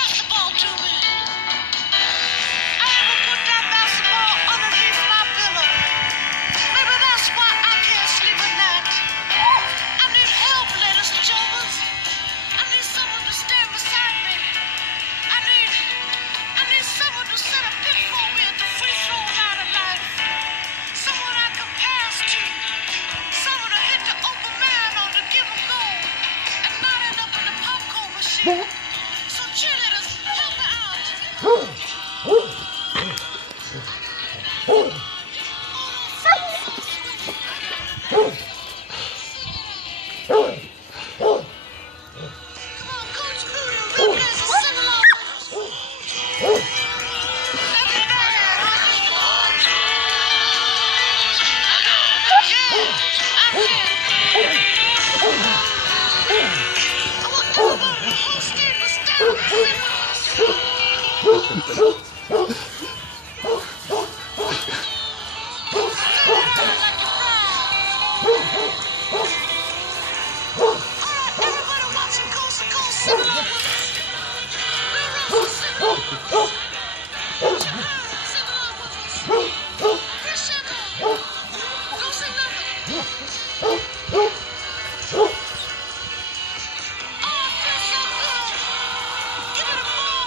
basketball to me. I never put that basketball underneath my pillow. Maybe that's why I can't sleep at night. I need help, ladies and gentlemen. I need someone to stand beside me. I need someone to set a pin for me at the free throw line of life. Someone I can pass to. Someone to hit the open man or to give a goal and not end up in the popcorn machine. So cheerleaders, help me out. Come on, Coach Voodoo, replace a sing along with us. Everybody watching Coast to Coast, sing along with us. We're sing along with us. Put your hands, sing along with us. Crescendo. Don't say nothing. Oh, it feels so good. Give it a ball.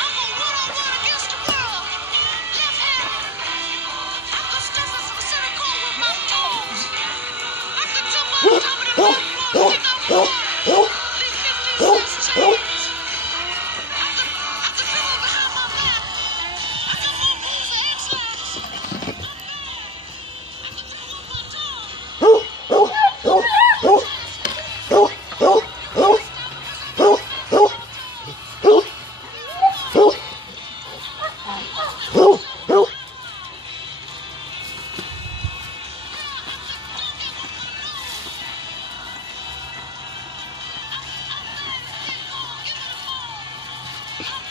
I'm a one-on-one against the world. Left-handed. I can step in some center court with my toes. I can jump on top of the backboard, stick out the water. Leave 15 cents change. I can dribble behind my back. I can move moves of excellence. I can dribble with my tongue. Give it a ball.